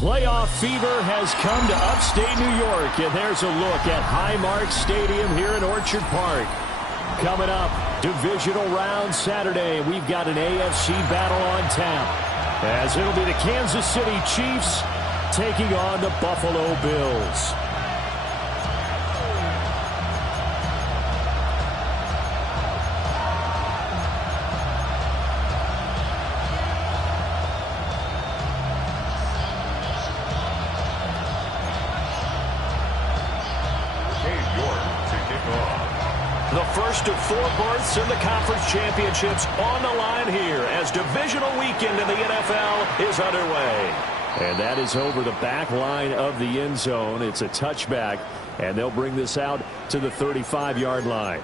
Playoff fever has come to upstate New York, and there's a look at Highmark Stadium here in Orchard Park. Coming up, divisional round Saturday. We've got an AFC battle on tap, as it'll be the Kansas City Chiefs taking on the Buffalo Bills. First of 4 berths in the conference championships on the line here as divisional weekend in the NFL is underway. And that is over the back line of the end zone. It's a touchback, and they'll bring this out to the 35-yard line.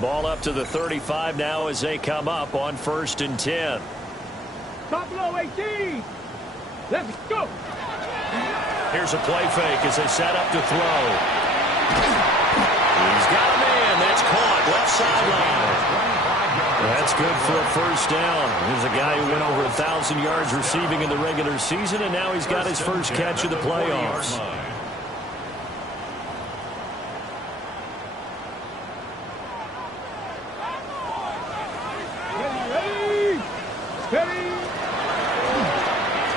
Ball up to the 35 now as they come up on 1st and 10. Top low 18. Let's go. Here's a play fake as they set up to throw. He's got a man. That's caught. Left sideline. That's good for a first down. Here's a guy who went over 1,000 yards receiving in the regular season, and now he's got his first catch of the playoffs.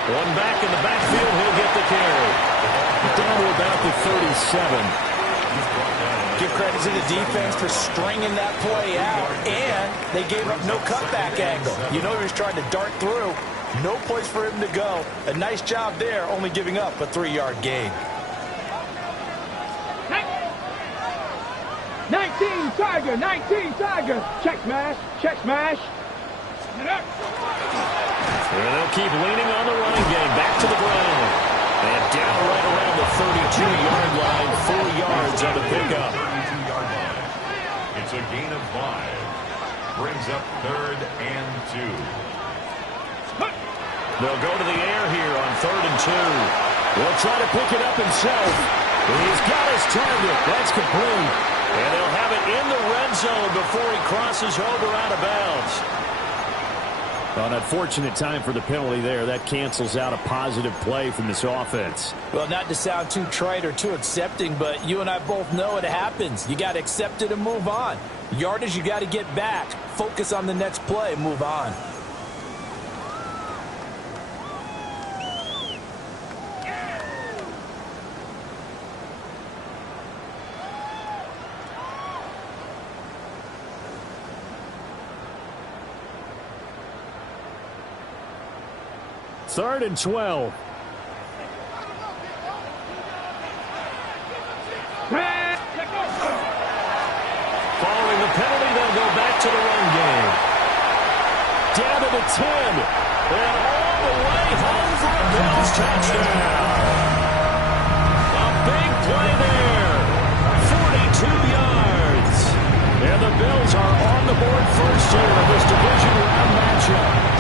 One back in the backfield, he'll get the carry. Down to about the 37. Give credit to the defense for stringing that play out, and they gave up no cutback angle. You know he was trying to dart through. No place for him to go. A nice job there, only giving up a 3-yard gain. 19 Tiger, 19 Tiger. Check smash, check smash. And they'll keep leaning on the running game. Back to the ground. And down right around the 32-yard line. 4 yards on the pickup. It's a gain of 5. Brings up 3rd and 2. They'll go to the air here on 3rd and 2. He'll try to pick it up himself. He's got his target. That's complete. And they'll have it in the red zone before he crosses over out of bounds. Well, an unfortunate time for the penalty there. That cancels out a positive play from this offense. Well, not to sound too trite or too accepting, but you and I both know it happens. You got to accept it and move on. Yardage, you got to get back. Focus on the next play, move on. Third and 12. Following the penalty, they'll go back to the run game. Down to the 10. And all the way home for a Bills touchdown. A big play there. 42 yards. And the Bills are on the board first here in this division round matchup.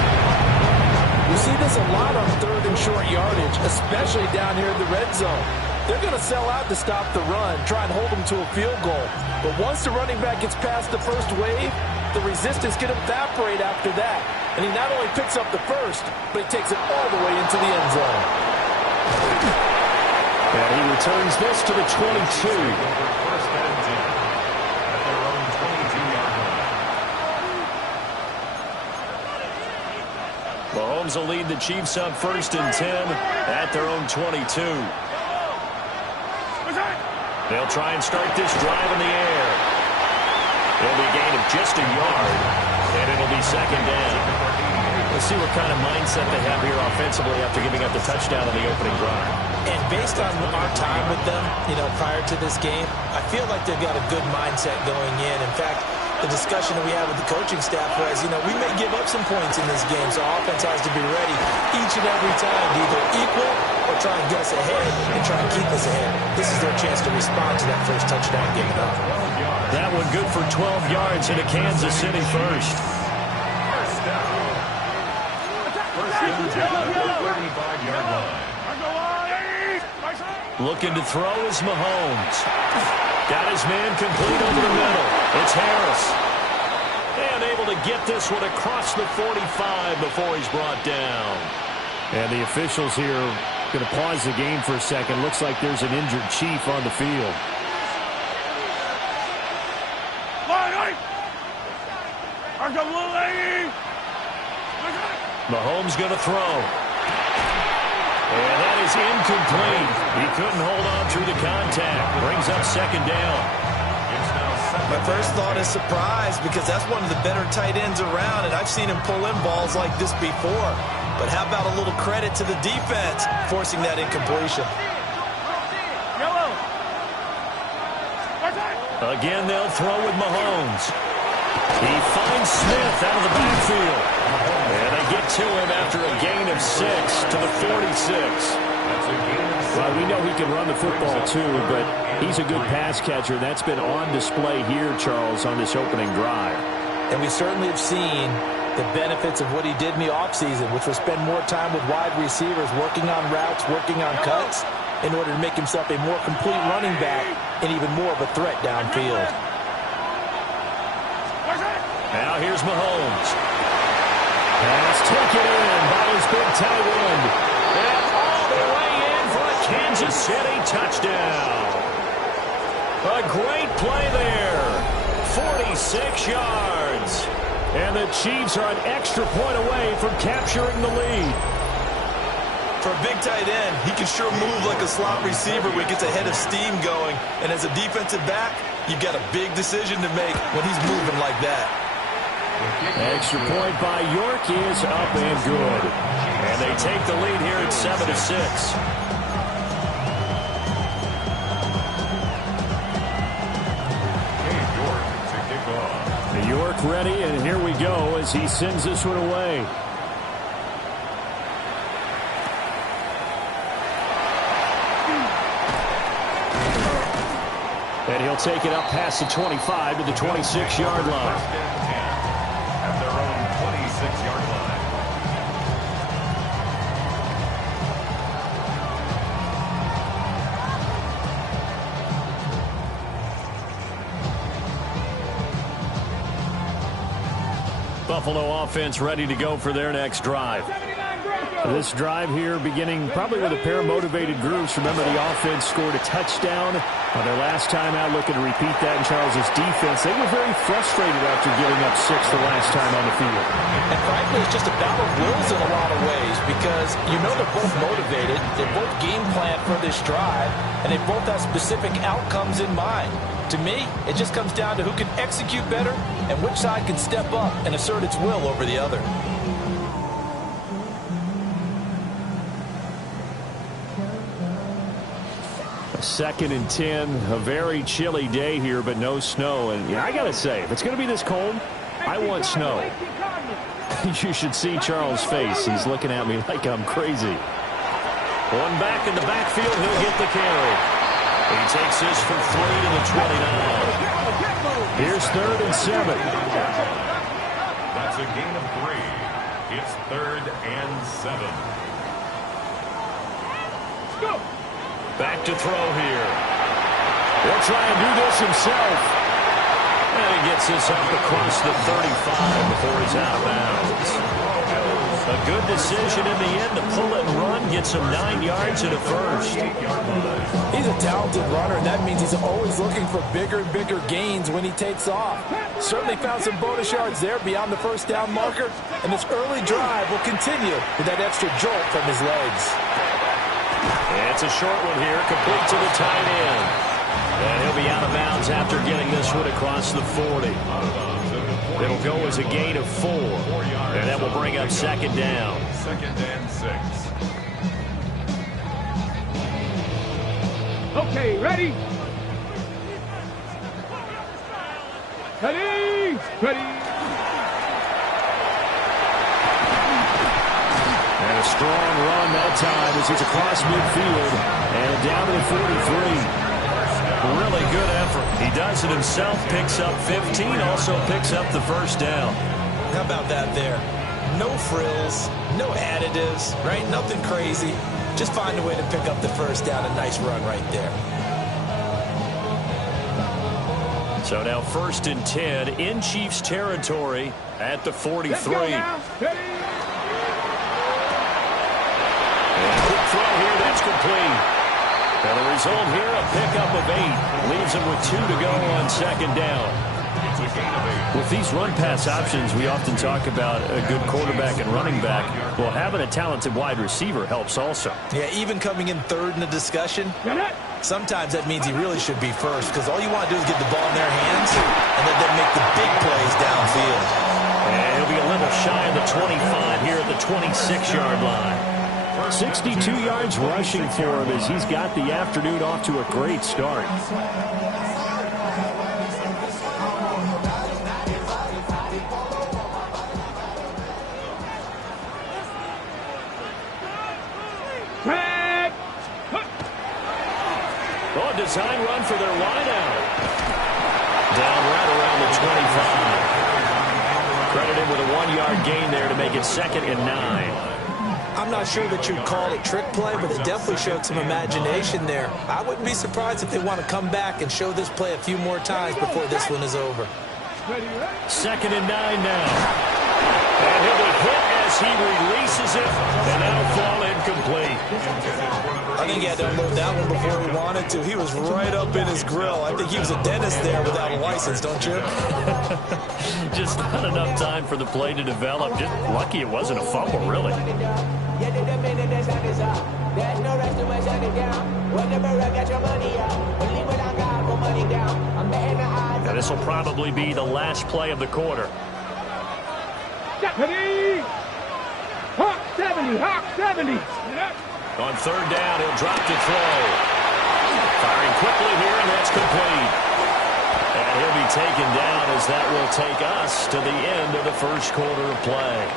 You see this a lot on 3rd and short yardage, especially down here in the red zone. They're going to sell out to stop the run, try and hold them to a field goal. But once the running back gets past the first wave, the resistance can evaporate after that. And he not only picks up the first, but he takes it all the way into the end zone. And he returns this to the 22. Mahomes will lead the Chiefs up 1st and 10 at their own 22. They'll try and start this drive in the air. It'll be a gain of just a yard, and it'll be second down. Let's see what kind of mindset they have here offensively after giving up the touchdown on the opening drive. And based on our time with them, prior to this game, I feel like they've got a good mindset going in. In fact, the discussion that we had with the coaching staff was, we may give up some points in this game, so offense has to be ready each and every time to either equal or try and get us ahead and try and keep us ahead. This is their chance to respond to that first touchdown given up. That one good for 12 yards into Kansas City first. Looking to throw is Mahomes. Got his man complete over the middle. It's Harris. And able to get this one across the 45 before he's brought down. And the officials here going to pause the game for a second. Looks like there's an injured Chief on the field. Mahomes going to throw. And that is incomplete. He couldn't hold on through the contact. Brings up second down. My first thought is surprise because that's one of the better tight ends around, and I've seen him pull in balls like this before. But how about a little credit to the defense forcing that incompletion? Again, they'll throw with Mahomes. He finds Smith out of the backfield. And they get to him after a gain of 6 to the 46. Well, we know he can run the football too, but he's a good pass catcher. That's been on display here, Charles, on this opening drive. And we certainly have seen the benefits of what he did in the offseason, which was spend more time with wide receivers, working on routes, working on cuts, in order to make himself a more complete running back and even more of a threat downfield. Now here's Mahomes. Pass taken in by his big tight end. And all the way in for a Kansas City touchdown. A great play there. 46 yards. And the Chiefs are an extra point away from capturing the lead. For a big tight end, he can sure move like a slot receiver when he gets a head of steam going. And as a defensive back, you've got a big decision to make when he's moving like that. Extra point by York is up and good. And they take the lead here at 7-6. York ready, and here we go as he sends this one away. And he'll take it up past the 25 to the 26-yard line. At their own 26-yard line. Buffalo offense ready to go for their next drive. This drive here beginning probably with a pair of motivated groups. Remember, the offense scored a touchdown on their last time out. Looking to repeat that in Charles's defense. They were very frustrated after giving up 6 the last time on the field. And frankly, it's just a battle of wills in a lot of ways because they're both motivated. They both game plan for this drive, and they both have specific outcomes in mind. To me, it just comes down to who can execute better and which side can step up and assert its will over the other. Second and 10, a very chilly day here, but no snow. And I got to say, if it's going to be this cold, I want snow. You should see Charles' face. He's looking at me like I'm crazy. One back in the backfield, he'll get the carry. He takes this for 3 to the 29. Here's 3rd and 7. That's a gain of 3. It's 3rd and 7. Go! Back to throw here. He'll try and do this himself. And he gets this up across the 35 before he's out of bounds. A good decision in the end to pull it and run, get some 9 yards in a first. He's a talented runner, and that means he's always looking for bigger and bigger gains when he takes off. Certainly found some bonus yards there beyond the first down marker, and this early drive will continue with that extra jolt from his legs. It's a short one here, complete to the tight end. And he'll be out of bounds after getting this one across the 40. It'll go as a gain of 4. And that will bring up second down. 2nd and 6. Okay, ready? Ready? Ready? And a strong run that time as he's across midfield and down to the 43. Really good effort. He does it himself, picks up 15, also picks up the first down. How about that there? No frills, no additives, right? Nothing crazy. Just find a way to pick up the first down. A nice run right there. So now 1st and 10 in Chiefs territory at the 43. Let's go now. Ready? And a quick throw here, that's complete. And the result here, a pickup of 8. Leaves him with 2 to go on second down. With these run-pass options, we often talk about a good quarterback and running back. Well, having a talented wide receiver helps also. Yeah, even coming in third in the discussion, sometimes that means he really should be first, because all you want to do is get the ball in their hands and let them make the big plays downfield. And he'll be a little shy of the 25 here at the 26-yard line. 62 yards rushing for him as he's got the afternoon off to a great start. Oh, design run for their wideout. Down right around the 25. Credited with a 1-yard gain there to make it 2nd and 9. I'm not sure that you'd call it trick play, but it definitely showed some imagination there. I wouldn't be surprised if they want to come back and show this play a few more times before this one is over. 2nd and 9 now. And he'll be hit as he releases it, and that'll fall incomplete. I think he had to unload that one before he wanted to. He was right up in his grill. I think he was a dentist there without a license, don't you? Just not enough time for the play to develop. Just lucky it wasn't a fumble, really. Now this will probably be the last play of the quarter. Ready? Hawk 70, Hawk 70. On 3rd down, he'll drop to throw. Firing quickly here, and that's complete. And he'll be taken down as that will take us to the end of the first quarter of play.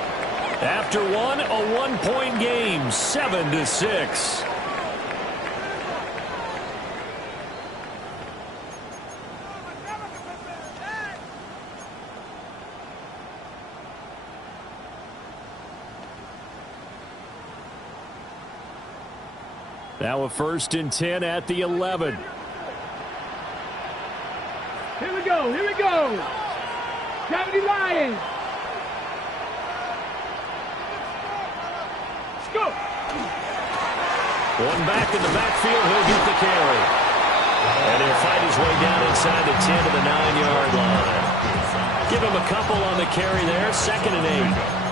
After one, a 1-point game, 7-6. Now a 1st and 10 at the 11. Here we go, here we go. 70 Lions. Let's go. One back in the backfield, he'll get the carry. And he'll fight his way down inside the 10 to the 9-yard line. Give him a couple on the carry there, 2nd and 8.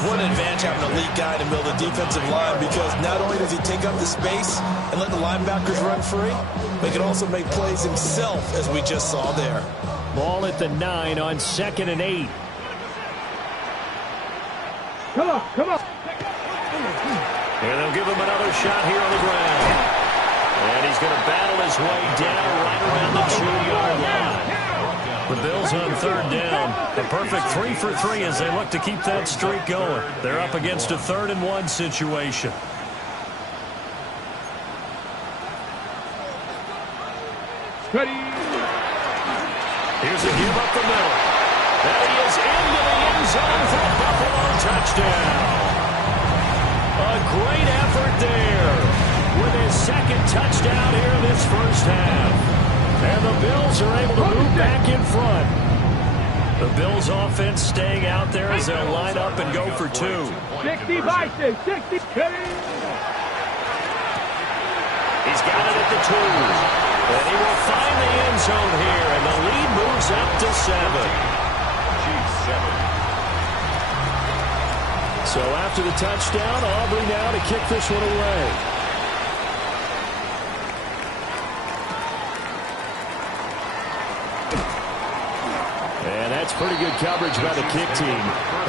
What an advantage having a elite guy in the middle of the defensive line, because not only does he take up the space and let the linebackers run free, but he can also make plays himself, as we just saw there. Ball at the 9 on 2nd and 8. Come on, come on. And they'll give him another shot here on the ground. And he's going to battle his way down right around the 2-yard line. The Bills on 3rd down. A perfect 3 for 3 as they look to keep that streak going. They're up against a 3rd and 1 situation. Ready? Here's a give up the middle. And he is into the end zone for a Buffalo touchdown. A great effort there with his 2nd touchdown here in this first half. And the Bills are able to move back in front. The Bills offense staying out there as they'll line up and go for 2. 60 Vikings, 60. Ready? He's got it at the 2. And he will find the end zone here, and the lead moves up to 7. So after the touchdown, Aubrey now to kick this one away. Pretty good coverage by the kick team,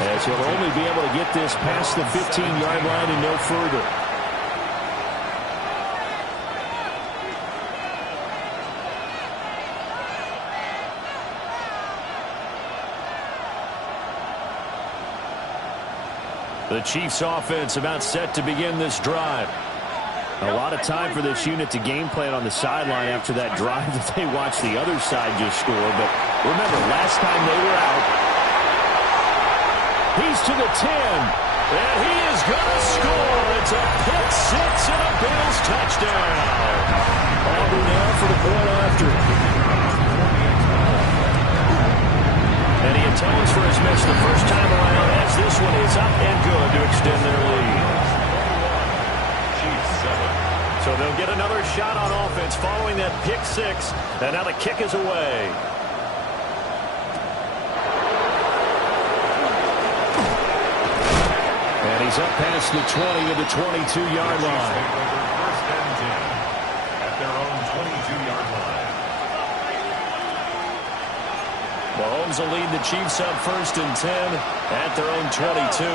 as he'll only be able to get this past the 15-yard line and no further. The Chiefs offense about set to begin this drive. A lot of time for this unit to game plan on the sideline after that drive that they watched the other side just score. But remember, last time they were out, he's to the 10, and he is going to score. It's a pick six and a Bills touchdown. Auburn now for the point after. And he atones for his miss the first time around, as this one is up and good to extend their lead. So they'll get another shot on offense following that pick six, and now the kick is away. And he's up past the 20 of the 22-yard line. First and 10 at their own 22-yard line. Mahomes will lead the Chiefs up first and 10 at their own 22.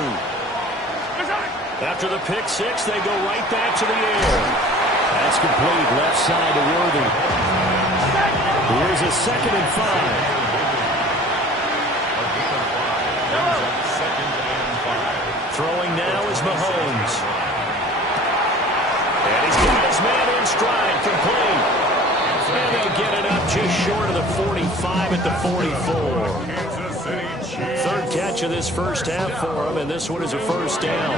After the pick six, they go right back to the air. That's complete, left side to Worthy. Here's a 2nd and 5. Throwing now is Mahomes. And he's got his man in stride, complete. And he'll get it up just short of the 45 at the 44. Third catch of this first half for him, and this one is a first down.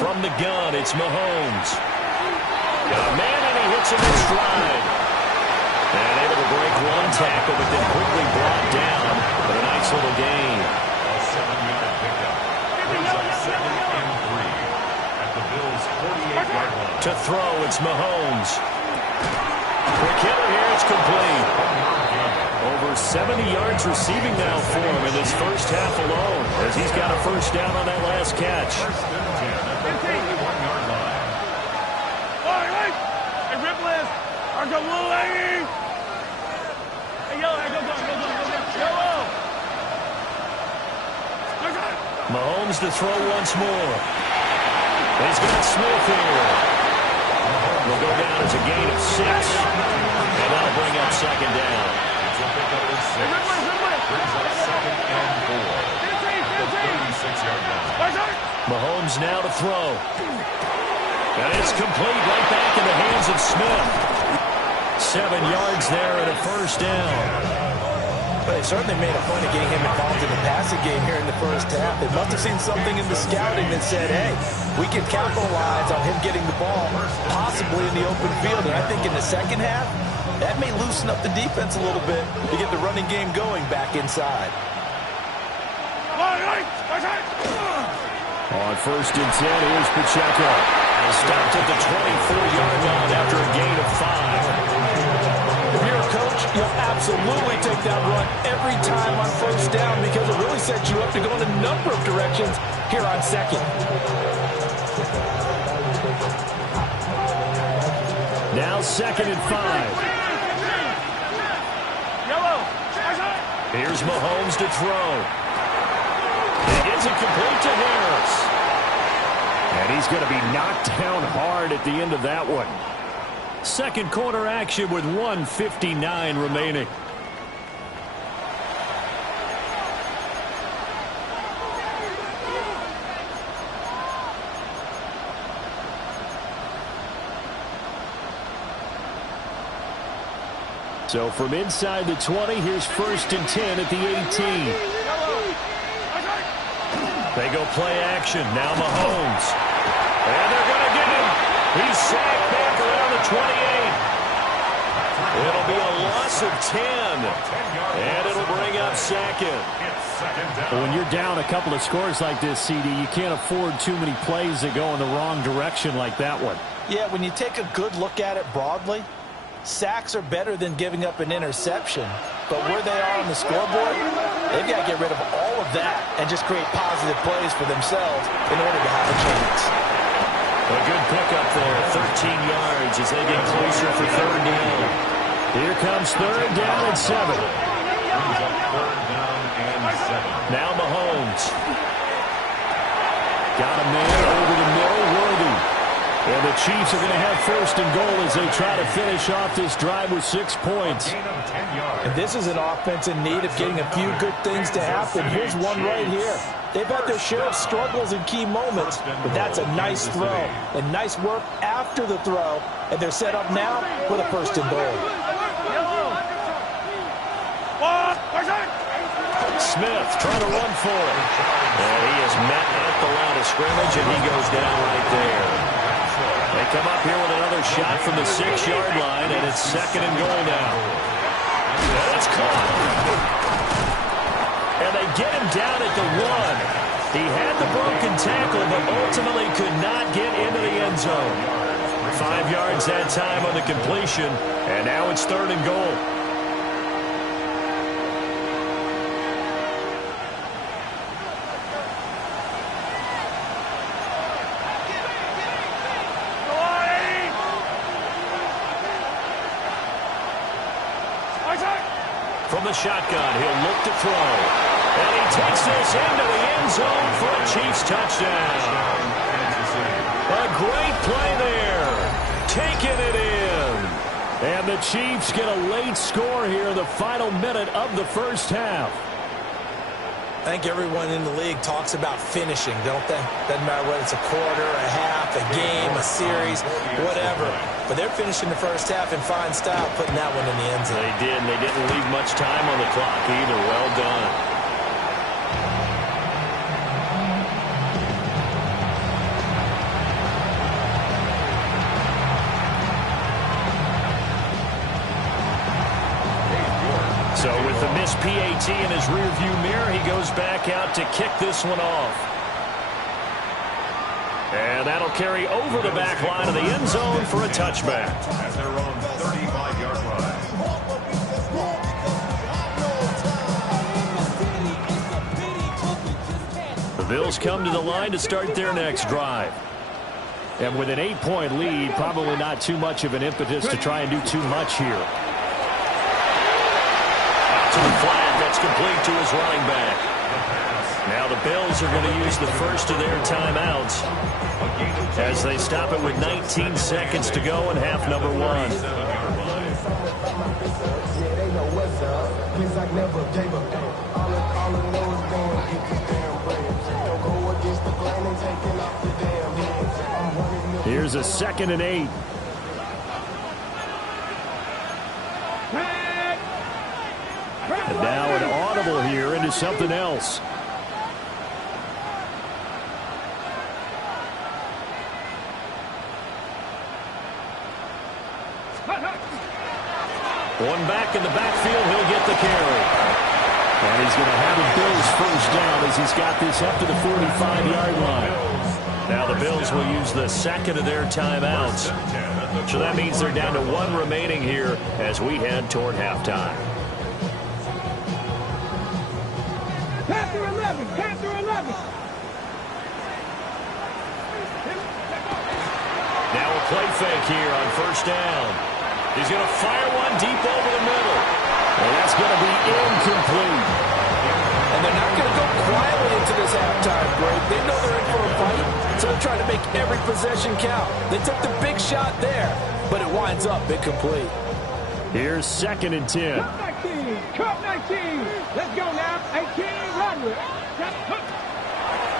From the gun, it's Mahomes. Got a man, and he hits him in stride. And able to break one tackle, but then quickly brought down. But a nice little gain. A 7-yard pickup. Brings up 2nd and 3 at the Bills' 48-yard line. To throw, it's Mahomes. Quick hitter here, it's complete. Over 70 yards receiving now for him in this first half alone, as he's got a first down on that last catch. First and 10 at the 41-yard line. Hey, Ripley! Go, LOEG! Hey, Yellow, go. Mahomes to throw once more. He's got Smith here. Will go down as a gain of 6. And that'll bring up 2nd down. It's a pickup of 6. Brings up 2nd and 4 at the 36-yard line. Mahomes now to throw. And it's complete right back in the hands of Smith. 7 yards there and a first down. But they certainly made a point of getting him involved in the passing game here in the first half. They must have seen something in the scouting that said, hey, we can capitalize on him getting the ball, possibly in the open field. And I think in the second half, that may loosen up the defense a little bit to get the running game going back inside. On first and 10, here's Pacheco. Stopped at the 24-yard line after a gain of 5. If you're a coach, you'll absolutely take that run every time on first down because it really sets you up to go in a number of directions here on second. Now 2nd and 5. Here's Mahomes to throw. It isn't complete to Harris. And he's going to be knocked down hard at the end of that one. Second quarter action with 1:59 remaining. So from inside the 20, here's first and 10 at the 18. They go play action. Now Mahomes. And they're going to get him. He's sacked back around the 28. It'll be a loss of 10. And it'll bring up 2nd. When you're down a couple of scores like this, CD, you can't afford too many plays that go in the wrong direction like that one. Yeah, when you take a good look at it broadly, sacks are better than giving up an interception. But where they are on the scoreboard, they've got to get rid of all of that and just create positive plays for themselves in order to have a chance. A good pickup there, 13 yards as they get closer for third down. Here comes third down and 7. Brings up third down and 7. Now Mahomes. Got a man over the middle, Worthy. And the Chiefs are going to have first and goal as they try to finish off this drive with 6 points. Gain of 10 yards. And this is an offense in need of getting a few good things to happen. Here's one right here. They've had their share of struggles in key moments, but that's a nice throw and nice work after the throw. And they're set up now with a first and goal. Smith trying to run for it. And he is met at the line of scrimmage, and he goes down right there. They come up here with another shot from the 6-yard line, and it's second and goal now. That's caught. And they get him down at the 1. He had the broken tackle, but ultimately could not get into the end zone. 5 yards that time on the completion, and now it's third and goal. From the shotgun, he'll look to throw. And he takes this into the end zone for a Chiefs touchdown. A great play there. Taking it in. And the Chiefs get a late score here in the final minute of the first half. I think everyone in the league talks about finishing, don't they? Doesn't matter whether it's a quarter, a half, a game, a series, whatever. But they're finishing the first half in fine style, putting that one in the end zone. They did, and they didn't leave much time on the clock either. Well done. So with the missed PAT in his rearview mirror, he goes back out to kick this one off. And that'll carry over the back line of the end zone for a touchback. At their own 35-yard line. The Bills come to the line to start their next drive. And with an 8-point lead, probably not too much of an impetus to try and do too much here. To the flat, that's complete to his running back. Now the Bills are going to use the first of their timeouts as they stop it with 19 seconds to go in half number 1. Here's a 2nd and 8. And now an audible here into something else. One back in the backfield, he'll get the carry. And he's going to have a Bills first down as he's got this up to the 45-yard line. Now the Bills will use the second of their timeouts. So that means they're down to 1 remaining here as we head toward halftime. Panther 11, Panther 11. Now a play fake here on first down. He's going to fire one deep over the middle. And that's going to be incomplete. And they're not going to go quietly into this halftime break. They know they're in for a fight, so they're trying to make every possession count. They took the big shot there, but it winds up incomplete. Here's 2nd and 10. Cup 19. Let's go now. 18, run with it.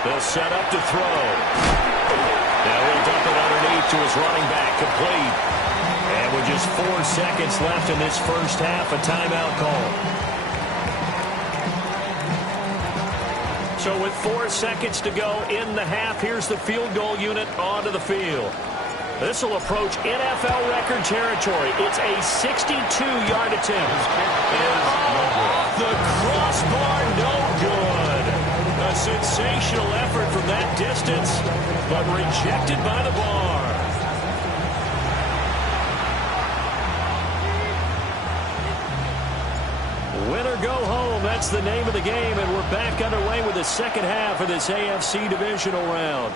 They'll set up to throw. Now he'll dump it underneath to his running back, complete. And with just 4 seconds left in this first half, a timeout call. So with 4 seconds to go in the half, here's the field goal unit onto the field. This will approach NFL record territory. It's a 62-yard attempt. Off the crossbar, no good. A sensational effort from that distance, but rejected by the bar. Win or go home, that's the name of the game, and we're back underway with the second half of this AFC divisional round.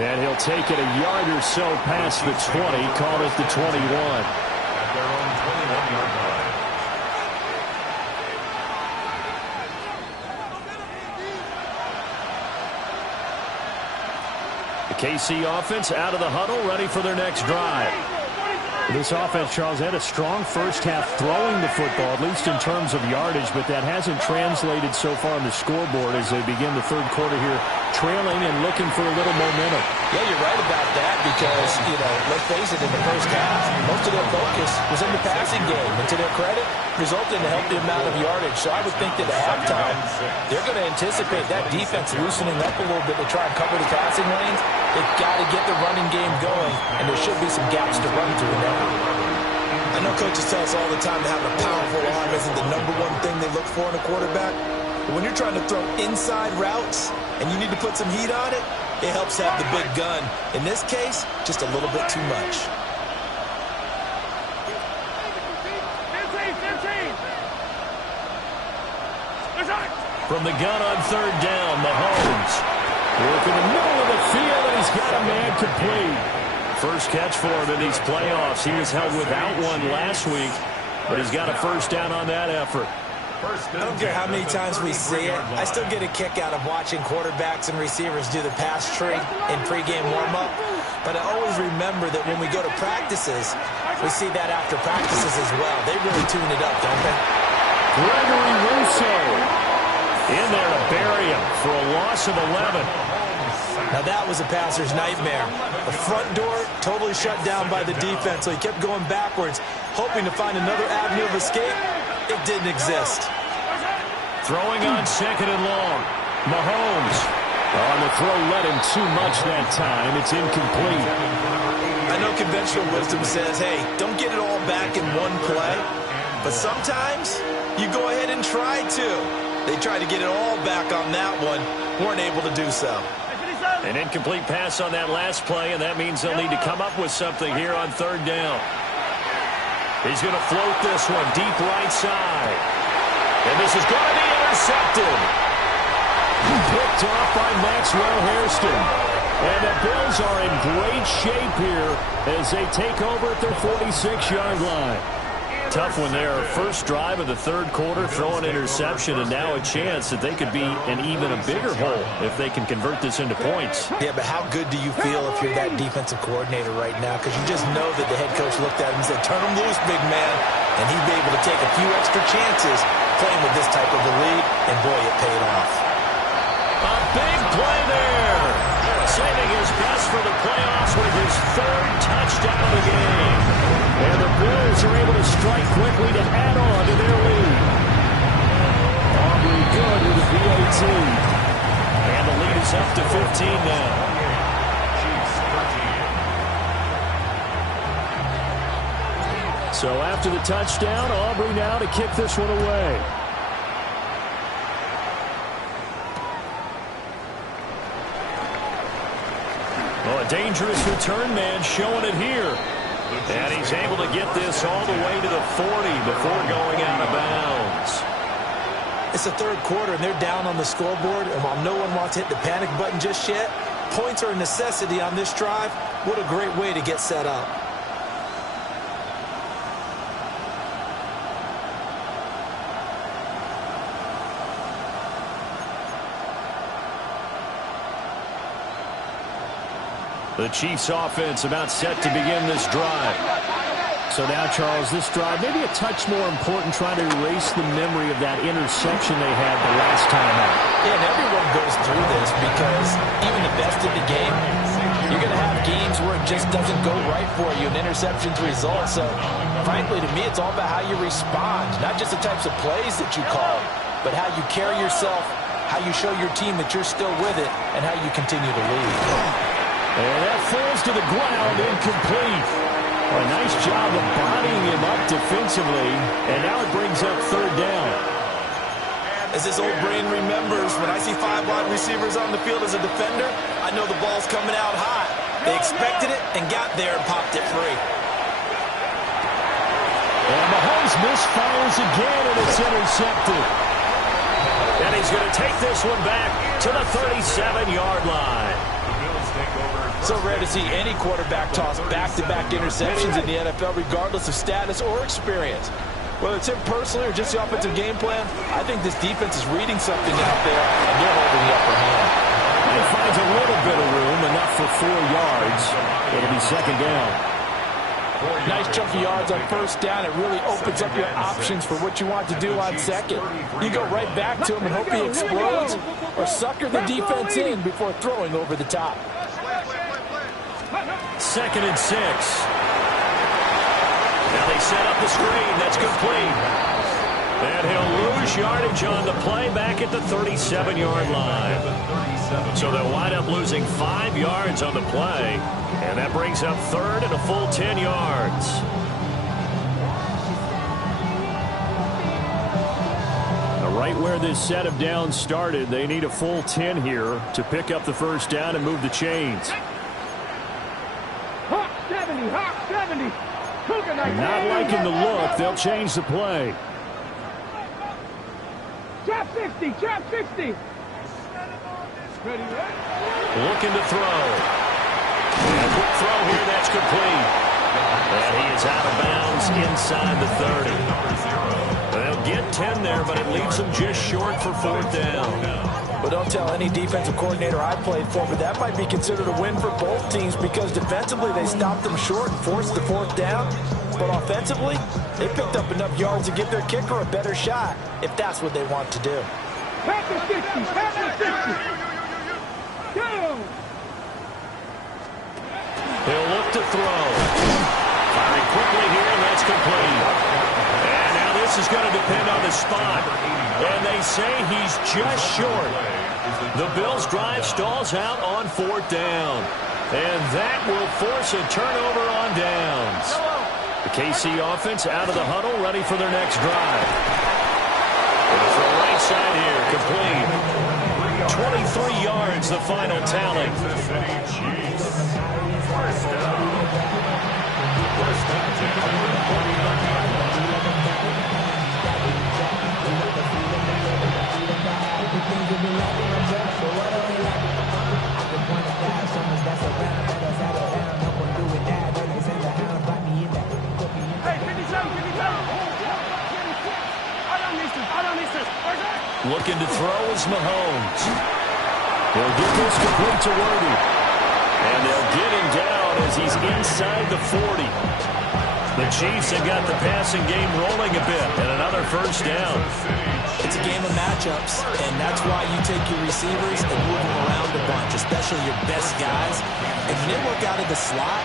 And he'll take it a yard or so past the 20, call it the 21. At their own 21-yard line. The KC offense out of the huddle, ready for their next drive. This offense, Charles, had a strong first half throwing the football, at least in terms of yardage, but that hasn't translated so far on the scoreboard as they begin the third quarter here, trailing and looking for a little momentum. Yeah, you're right about that because, let's face it, in the first half, most of their focus was in the passing game. And to their credit, resulted in a healthy amount of yardage. So I would think that at halftime, they're going to anticipate that defense loosening up a little bit to try and cover the passing lanes. They've got to get the running game going, and there should be some gaps to run through now. I know coaches tell us all the time that having a powerful arm isn't the number one thing they look for in a quarterback. But when you're trying to throw inside routes and you need to put some heat on it, it helps have the big gun. In this case, just a little bit too much. From the gun on third down, Mahomes working the middle of the field, and he's got a man complete. First catch for him in these playoffs. He was held without one last week, but he's got a first down on that effort. I don't care how many times we see it. I still get a kick out of watching quarterbacks and receivers do the pass tree in pregame warm-up. But I always remember that when we go to practices, we see that after practices as well. They really tune it up, don't they? Gregory Rousseau in there to bury him for a loss of 11. Now that was a passer's nightmare. The front door totally shut down by the defense, so he kept going backwards, hoping to find another avenue of escape. It didn't exist. Throwing on second and long. Mahomes on the throw, led him too much that time. It's incomplete. I know conventional wisdom says, hey, don't get it all back in one play. But sometimes you go ahead and try to. They tried to get it all back on that one. Weren't able to do so. An incomplete pass on that last play, and that means they'll need to come up with something here on third down. He's going to float this one deep right side. And this is going to be intercepted. Picked off by Maxwell Hairston. And the Bills are in great shape here as they take over at their 46-yard line. Tough one there. First drive of the third quarter, throw an interception, and now a chance that they could be in even a bigger hole if they can convert this into points. Yeah, but how good do you feel if you're that defensive coordinator right now? Because you just know that the head coach looked at him and said, turn him loose, big man. And he'd be able to take a few extra chances playing with this type of a lead, and boy, it paid off. A big play there. Saving his best for the playoffs with his third touchdown of the game. And the Bills are able to strike quickly to add on to their lead. Aubrey good with the PAT. And the lead is up to 15 now. So after the touchdown, Aubrey now to kick this one away. Oh, a dangerous return man showing it here. And he's able to get this all the way to the 40 before going out of bounds. It's the third quarter, and they're down on the scoreboard. And while no one wants to hit the panic button just yet, points are a necessity on this drive. What a great way to get set up. The Chiefs offense about set to begin this drive. So now, Charles, this drive maybe a touch more important, trying to erase the memory of that interception they had the last time out. Yeah, and everyone goes through this because even the best in the game, you're going to have games where it just doesn't go right for you, and interceptions result. So, frankly, to me, it's all about how you respond, not just the types of plays that you call, but how you carry yourself, how you show your team that you're still with it, and how you continue to lead. And that falls to the ground, incomplete. A nice job of bodying him up defensively, and now it brings up third down. As this old brain remembers, when I see 5 wide receivers on the field as a defender, I know the ball's coming out high. They expected it and got there and popped it free. And Mahomes misfires again, and it's intercepted. And he's going to take this one back to the 37-yard line. The Bills take over So rare to see any quarterback toss back-to-back interceptions in the NFL, regardless of status or experience. Whether it's him personally or just the offensive game plan, I think this defense is reading something out there, and they're holding the upper hand. He finds a little bit of room, enough for 4 yards. It'll be second down. Nice chunk of yards on first down. It really opens up your options for what you want to do on second. You go right back to him and hope he explodes, or sucker the defense in before throwing over the top. 2nd and 6. Now they set up the screen. That's complete. And he'll lose yardage on the play back at the 37-yard line. So they'll wind up losing 5 yards on the play. And that brings up 3rd and a full 10 yards. Right where this set of downs started, they need a full 10 here to pick up the first down and move the chains. Hawk 70, Hawk 70. Not liking the look, they'll change the play. Trap 60, trap 60. Ready, Looking to throw. And a quick throw here, that's complete. And he is out of bounds inside the 30. They'll get 10 there, but it leaves them just short for 4th down. But don't tell any defensive coordinator I played for, but that might be considered a win for both teams because defensively they stopped them short and forced the 4th down. But offensively, they picked up enough yards to give their kicker a better shot if that's what they want to do. Pack the 60, pack the 60. Go! He'll look to throw. Firing quickly here, and that's complete. And now this is going to depend on the spot. And they say he's just short. The Bills' drive stalls out on 4th down. And that will force a turnover on downs. The KC offense out of the huddle, ready for their next drive. And for the right side here, complete. 23 yards, the final tally. Looking to throw is Mahomes. He'll get this complete to Worthy. And they'll get him down as he's inside the 40. The Chiefs have got the passing game rolling a bit, and another first down. It's a game of matchups, and that's why you take your receivers and move them around a bunch, especially your best guys. And when they work out of the slot,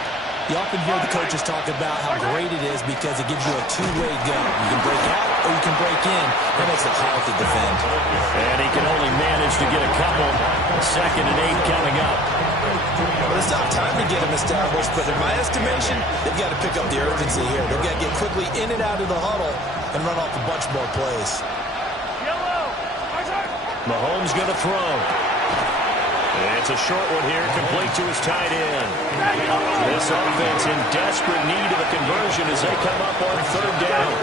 you often hear the coaches talk about how great it is because it gives you a two-way go. You can break out or you can break in. That makes it hard to defend. And he can only manage to get a couple. 2nd and 8 coming up. Well, it's not time to get them established, but in my estimation, they've got to pick up the urgency here. They've got to get quickly in and out of the huddle and run off a bunch more plays. Mahomes going to throw. It's a short one here, complete to his tight end. This offense in desperate need of a conversion as they come up on 3rd down.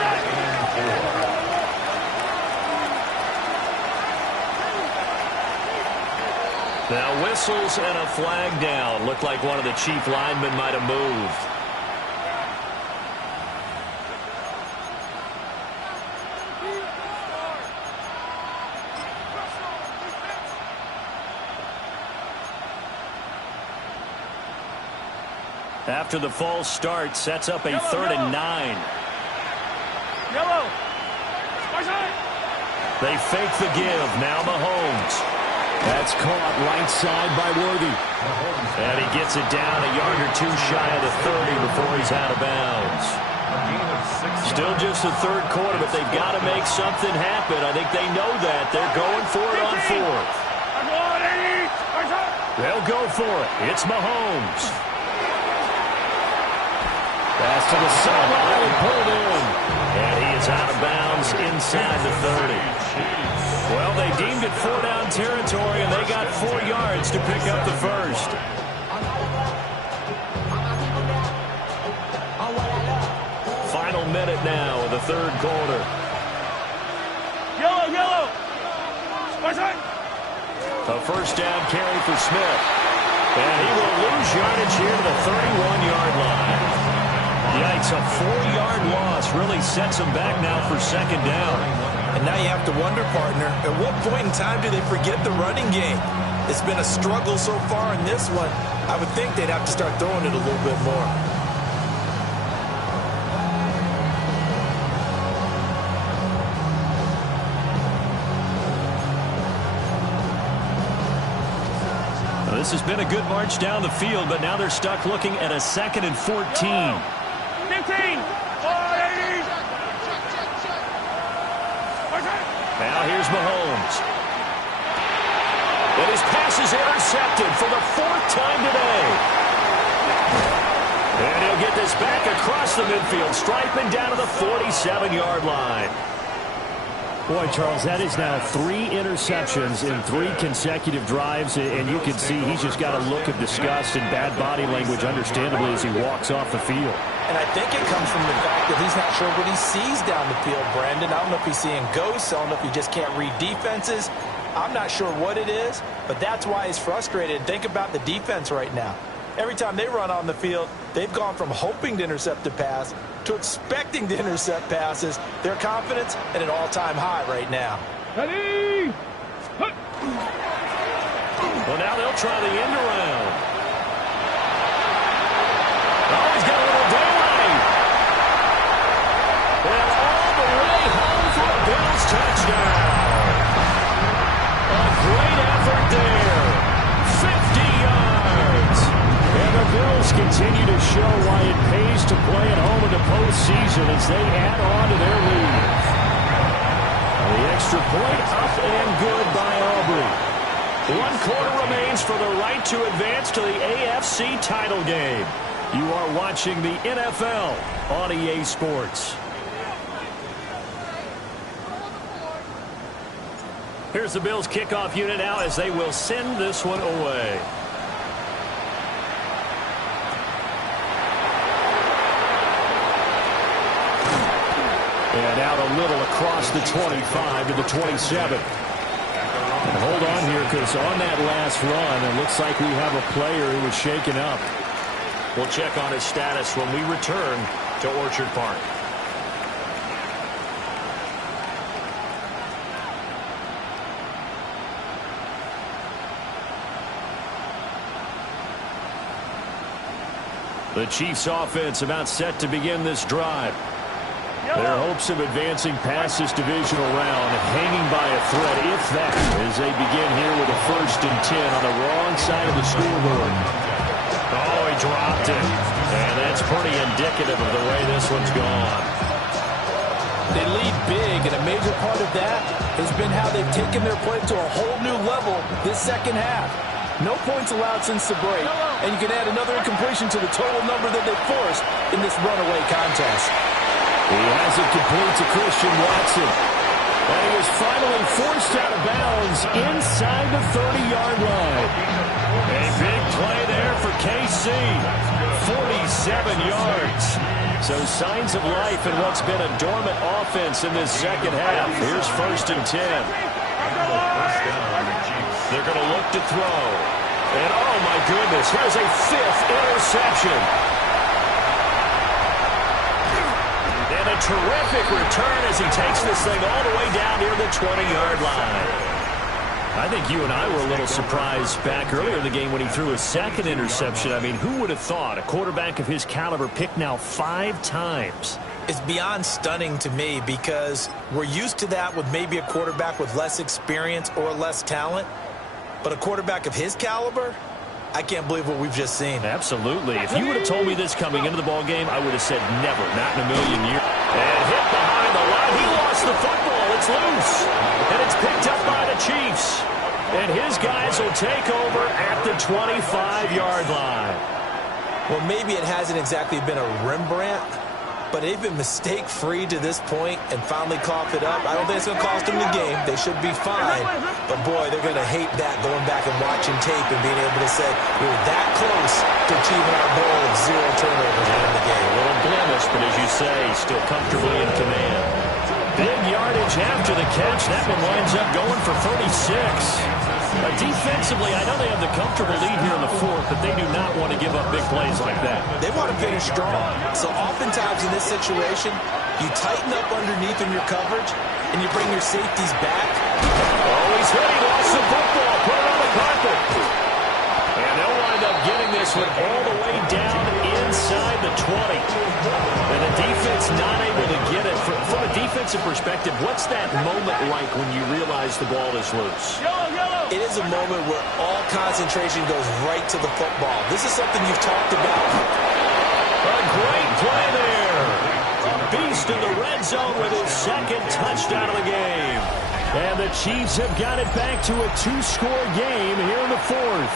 Now whistles and a flag down. Looked like one of the Chief linemen might have moved. After the false start, sets up a 3rd and 9. Yellow. They fake the give. Now Mahomes. That's caught right side by Worthy. And he gets it down a yard or two shy of the 30 before he's out of bounds. Still just the 3rd quarter, but they've got to make something happen. I think they know that. They're going for it on 4th. They'll go for it. It's Mahomes. Pass to the sideline and pulled in. And he is out of bounds inside the 30. Well, they deemed it 4-down territory, and they got 4 yards to pick up the first. Final minute now of the 3rd quarter. Yellow. A first down carry for Smith. And he will lose yardage here to the 31-yard line. Yikes, a 4-yard loss really sets him back now for second down. And now you have to wonder, partner, at what point in time do they forget the running game? It's been a struggle so far in this one. I would think they'd have to start throwing it a little bit more. Well, this has been a good march down the field, but now they're stuck looking at a 2nd and 14. 15. Now here's Mahomes. And his pass is intercepted for the 4th time today. And he'll get this back across the midfield, striping down to the 47-yard line. Boy, Charles, that is now 3 interceptions in 3 consecutive drives, and you can see he's just got a look of disgust and bad body language, understandably, as he walks off the field. And I think it comes from the fact that he's not sure what he sees down the field, Brandon. I don't know if he's seeing ghosts. I don't know if he just can't read defenses. I'm not sure what it is, but that's why he's frustrated. Think about the defense right now. Every time they run on the field, they've gone from hoping to intercept a pass to expecting to intercept passes. Their confidence at an all-time high right now. Ready? Well, now they'll try the end around. Oh, he's got a little daylight. And all the way home for a Bills touchdown. A great effort there. 50 yards. And the Bills continue to show why it pays to play at home in the postseason as they add on to their lead. The extra point up and good by Aubrey. 1 quarter remains for the right to advance to the AFC title game. You are watching the NFL on EA Sports. Here's the Bills kickoff unit now as they will send this one away. And out a little across the 25 to the 27. And hold on here, because on that last run, it looks like we have a player who was shaken up. We'll check on his status when we return to Orchard Park. The Chiefs offense about set to begin this drive. Their hopes of advancing past this divisional round hanging by a thread, if that, as they begin here with a 1st and 10 on the wrong side of the scoreboard. Oh, he dropped it. And that's pretty indicative of the way this one's gone. They lead big, and a major part of that has been how they've taken their play to a whole new level this second half. No points allowed since the break, and you can add another incompletion to the total number that they forced in this runaway contest. He has it complete to Christian Watson. And he is finally forced out of bounds inside the 30-yard line. A big play there for KC. 47 yards. So signs of life in what's been a dormant offense in this second half. Here's 1st and 10. They're going to look to throw. And oh my goodness, here's a 5th interception. And a terrific return as he takes this thing all the way down near the 20-yard line. I think you and I were a little surprised back earlier in the game when he threw his 2nd interception. I mean, who would have thought a quarterback of his caliber picked now 5 times? It's beyond stunning to me because we're used to that with maybe a quarterback with less experience or less talent. But a quarterback of his caliber, I can't believe what we've just seen. Absolutely. If you would have told me this coming into the ball game, I would have said never, not in a million years. And hit behind the line. He lost the football. It's loose. And it's picked up by the Chiefs. And his guys will take over at the 25-yard line. Well, maybe it hasn't exactly been a Rembrandt, but they've been mistake-free to this point and finally coughed it up. I don't think it's going to cost them the game. They should be fine. But, boy, they're going to hate that going back and watching tape and being able to say, we were that close to achieving our goal of 0 turnovers in the game. A little blemish, but as you say, still comfortably in command. Big yardage after the catch. That one winds up going for 36. Defensively, I know they have the comfortable lead here in the fourth, but they do not want to give up big plays like that. They want to finish strong. So oftentimes in this situation, you tighten up underneath in your coverage, and you bring your safeties back. Oh, he's hit. He lost the football. Put it on the carpet. And they'll wind up getting this one all the way down inside the 20. And the defense not able to get it. From a defensive perspective, what's that moment like when you realize the ball is loose? It is a moment where all concentration goes right to the football. This is something you've talked about. A great play there. A beast in the red zone with his second touchdown of the game. And the Chiefs have got it back to a two-score game here in the fourth.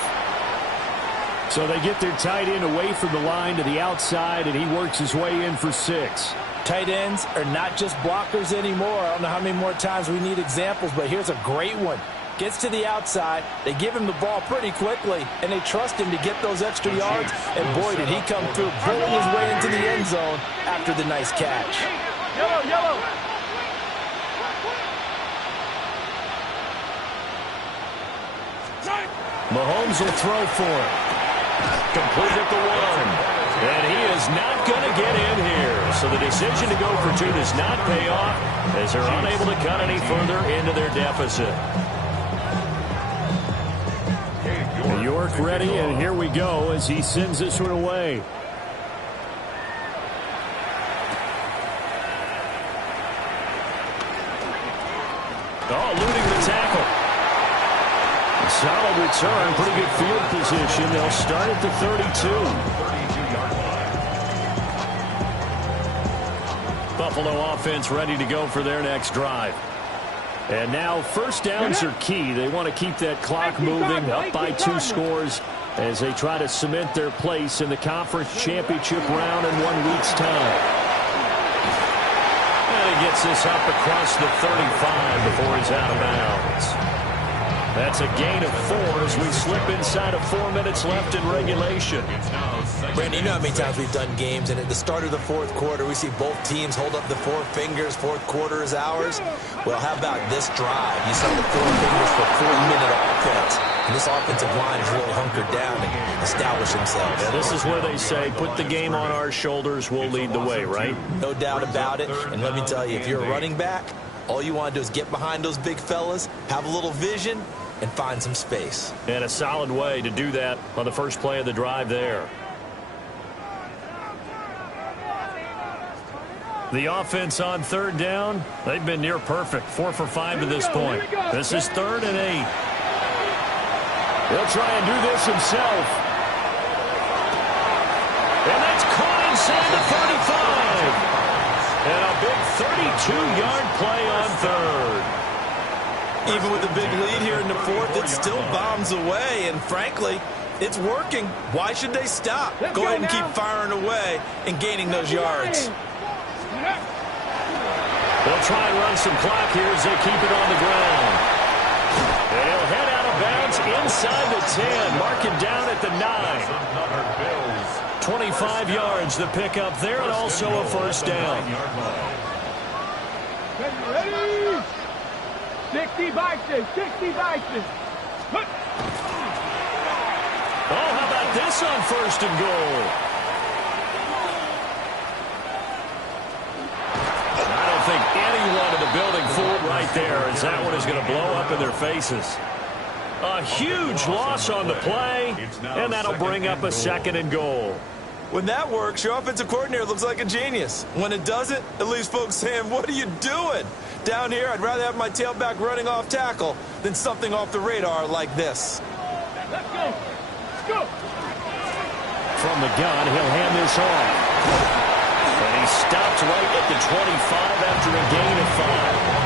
So they get their tight end away from the line to the outside, and he works his way in for 6. Tight ends are not just blockers anymore. I don't know how many more times we need examples, but here's a great one. Gets to the outside, they give him the ball pretty quickly, and they trust him to get those extra yards, and boy, did he come through, pulling his way into the end zone after the nice catch. Yellow. Mahomes will throw for it. Complete at the 1. And he is not going to get in here. So the decision to go for 2 does not pay off as they're unable to cut any further into their deficit. York ready, and here we go as he sends this one away. Oh, eluding the tackle. A solid return, pretty good field position. They'll start at the 32. Buffalo offense ready to go for their next drive. And now first downs are key. They want to keep that clock moving, up by 2 scores as they try to cement their place in the conference championship round in 1 week's time. And he gets this up across the 35 before he's out of bounds. That's a gain of 4 as we slip inside of 4 minutes left in regulation. Brandon, you know how many times we've done games, and at the start of the fourth quarter, we see both teams hold up the 4 fingers, fourth quarter is ours. Well, how about this drive? You saw the 4 fingers for 4-minute offense. And this offensive line is really hunkered down and established themselves. Yeah, this is where they say, put the game on our shoulders, we'll lead the way, right? No doubt about it. And let me tell you, if you're a running back, all you want to do is get behind those big fellas, have a little vision, and find some space. And a solid way to do that on the first play of the drive there. The offense on third down, they've been near perfect. 4 for 5 to this point. This is 3rd and 8. He'll try and do this himself. And that's caught inside the 35. And a big 32-yard play on third. Even with a big lead here in the fourth, it still bombs away. And frankly, it's working. Why should they stop? Go ahead and keep firing away and gaining those yards. They'll try and run some clock here as they keep it on the ground. And he'll head out of bounds inside the 10. Mark him down at the 9. 25 yards the pickup there, and also a first down. Ready? 60 by 6. Oh, how about this on 1st and goal? I don't think anyone in the building fooled right there as that one is going to blow up in their faces. A huge loss on the play, and that'll bring up a 2nd and goal. When that works, your offensive coordinator looks like a genius. When it doesn't, it leaves folks saying, what are you doing? Down here, I'd rather have my tailback running off tackle than something off the radar like this. Let's go. Let's go. From the gun, he'll hand this off. And he stops right at the 25 after a gain of 5.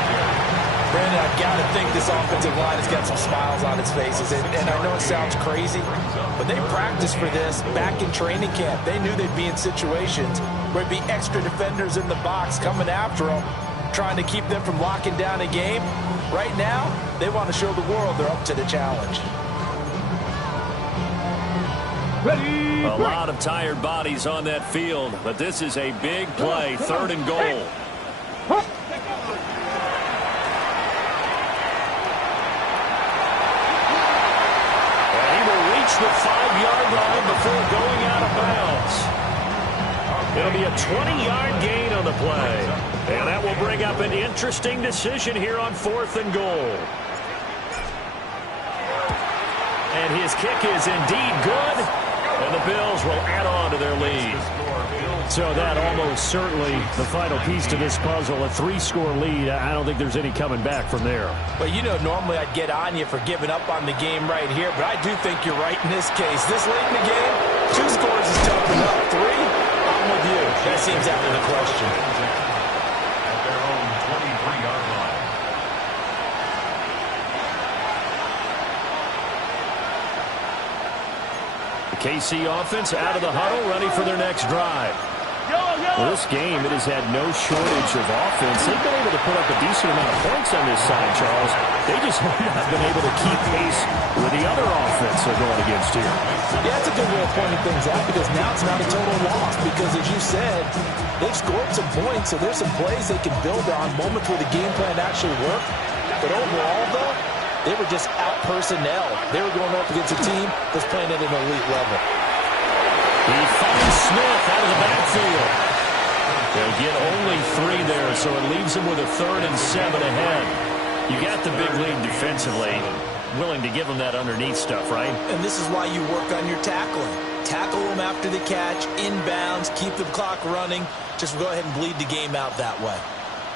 Brandon, I've got to think this offensive line has got some smiles on its faces. And I know it sounds crazy, but they practiced for this back in training camp. They knew they'd be in situations where it'd be extra defenders in the box coming after them, trying to keep them from locking down a game. Right now, they want to show the world they're up to the challenge. Ready? A lot of tired bodies on that field, but this is a big play, 3rd and goal. reach the 5-yard line before going out of bounds. It'll be a 20-yard gain on the play. And that will bring up an interesting decision here on 4th and goal. And his kick is indeed good. And the Bills will add on to their lead. So that almost certainly the final piece to this puzzle, a 3-score lead. I don't think there's any coming back from there. Well, you know, normally I'd get on you for giving up on the game right here, but I do think you're right in this case. This late in the game, 2 scores is tough enough. 3, I'm with you. That seems out of the question. At their own 23-yard line. The KC offense out of the huddle, ready for their next drive. Well, this game, it has had no shortage of offense. They've been able to put up a decent amount of points on this side, Charles. They just have not been able to keep pace with the other offense they're going against here. Yeah, that's a good way of pointing things out because now it's not a total loss because, as you said, they've scored some points, so there's some plays they can build on, moments where the game plan actually worked. But overall, though, they were just out-personnel. They were going up against a team that's playing at an elite level. He finds Smith out of the backfield. They'll get only 3 there, so it leaves them with a 3rd and 7 ahead. You got the big lead defensively. Willing to give them that underneath stuff, right? And this is why you work on your tackling. Tackle them after the catch, inbounds, keep the clock running. Just go ahead and bleed the game out that way.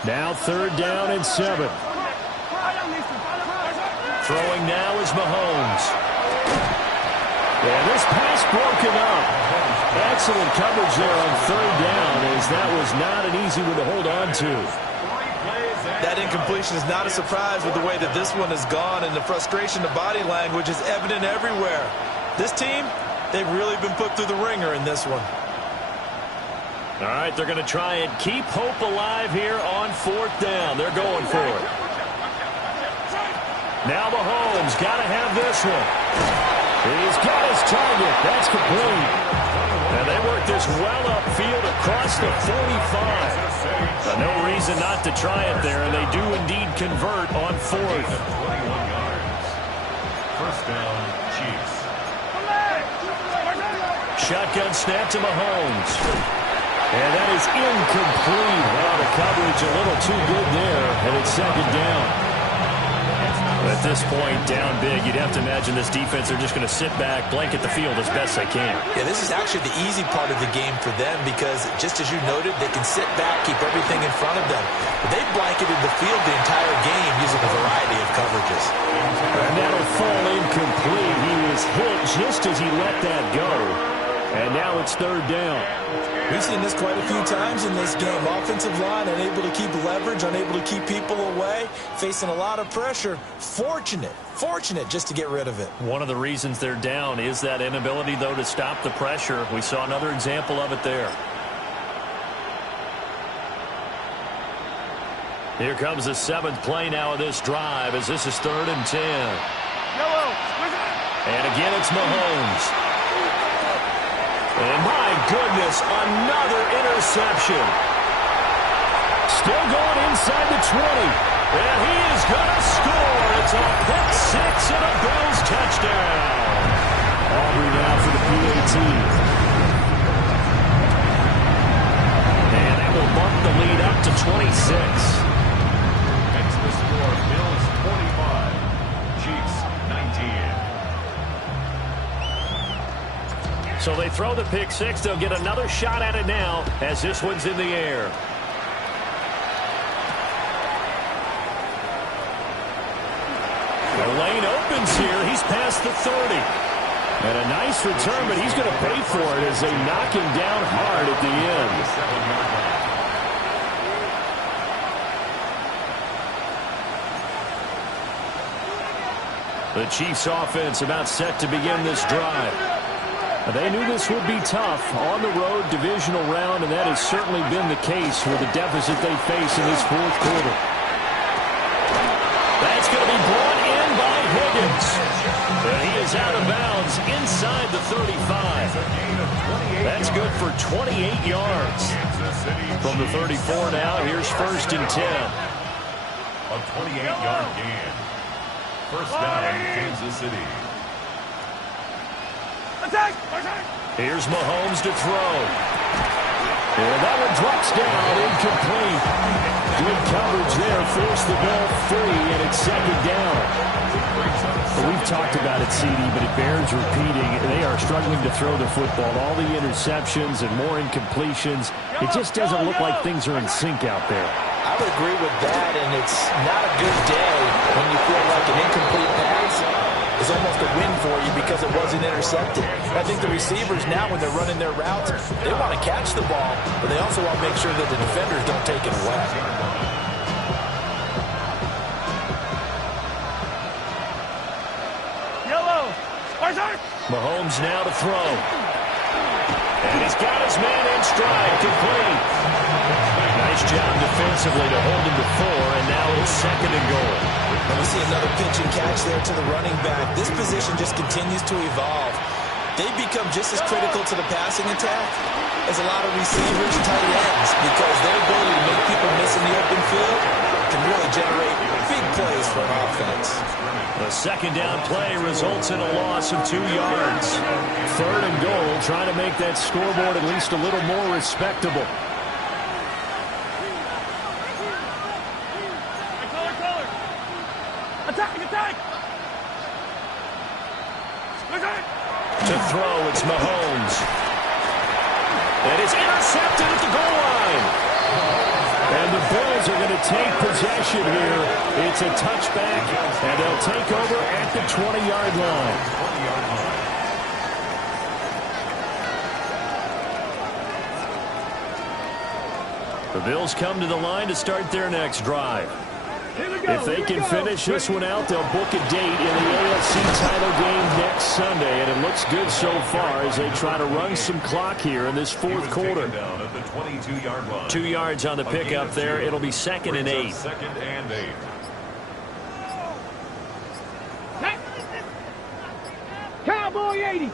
Now 3rd down and 7. Throwing now is Mahomes. Yeah, this pass broken up. Excellent coverage there on 3rd down, as that was not an easy one to hold on to. That incompletion is not a surprise with the way that this one has gone, and the frustration of body language is evident everywhere. This team, they've really been put through the ringer in this one. All right, they're going to try and keep hope alive here on 4th down. They're going for it. Now Mahomes got to have this one. He's got his target. That's complete. And they work this well upfield across the 45. No reason not to try it there, and they do indeed convert on 4th. 21 yards. 1st down, Chiefs. Shotgun snap to Mahomes. And that is incomplete. Well, the coverage a little too good there, and it's 2nd down. At this point, down big, you'd have to imagine this defense, they're just going to sit back, blanket the field as best they can. Yeah, this is actually the easy part of the game for them because, just as you noted, they can sit back, keep everything in front of them. But they've blanketed the field the entire game using a variety of coverages. And that'll fall incomplete. He was hit just as he let that go. And now it's 3rd down. We've seen this quite a few times in this game. Offensive line unable to keep leverage, unable to keep people away, facing a lot of pressure. Fortunate just to get rid of it. One of the reasons they're down is that inability, though, to stop the pressure. We saw another example of it there. Here comes the 7th play now of this drive as this is 3rd and 10. And again, it's Mahomes. And my goodness, another interception. Still going inside the 20. And he is going to score. It's a pick 6 and a Bills touchdown. Aubrey now for the PAT. And that will bump the lead up to 26. Makes the score Bills 45, Chiefs 19. So they throw the pick 6. They'll get another shot at it now as this one's in the air. The lane opens here. He's past the 30. And a nice return, but he's going to pay for it as they knock him down hard at the end. The Chiefs offense about set to begin this drive. They knew this would be tough on the road divisional round, and that has certainly been the case with the deficit they face in this 4th quarter. That's going to be brought in by Higgins. And he is out of bounds inside the 35. That's good for 28 yards. From the 34 now, here's 1st and 10. A 28-yard gain. 1st down, Kansas City. Here's Mahomes to throw. And that one drops down, incomplete. Good coverage there, forced the ball free, and it's second down. Well, we've talked about it, CD, but it bears repeating. They are struggling to throw the football. All the interceptions and more incompletions. It just doesn't look like things are in sync out there. I would agree with that, and it's not a good day when you feel like an incomplete pass is almost a win for you because it wasn't intercepted. I think the receivers now, when they're running their routes, they want to catch the ball, but they also want to make sure that the defenders don't take it away. Mahomes now to throw. And he's got his man in stride, complete. Nice job defensively to hold him to 4, and now it's second and goal. And we see another pitch and catch there to the running back. This position just continues to evolve. They become just as critical to the passing attack as a lot of receivers, tight ends, because their ability to make people miss in the open field can really generate big plays for an offense. The second down play results in a loss of 2 yards. Third and goal, trying to make that scoreboard at least a little more respectable. To throw, it's Mahomes. And it's intercepted at the goal line. And the Bills are going to take possession here. It's a touchback, and they'll take over at the 20-yard line. The Bills come to the line to start their next drive. If they can finish this one out, they'll book a date in the AFC title game next Sunday, and it looks good so far as they try to run some clock here in this fourth quarter. 2 yards on the pickup there. It'll be second and 8. Second and 8. Cowboy 80.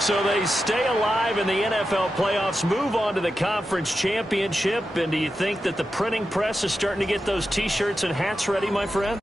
So they stay alive in the NFL playoffs, move on to the conference championship. And do you think that the printing press is starting to get those T-shirts and hats ready, my friend?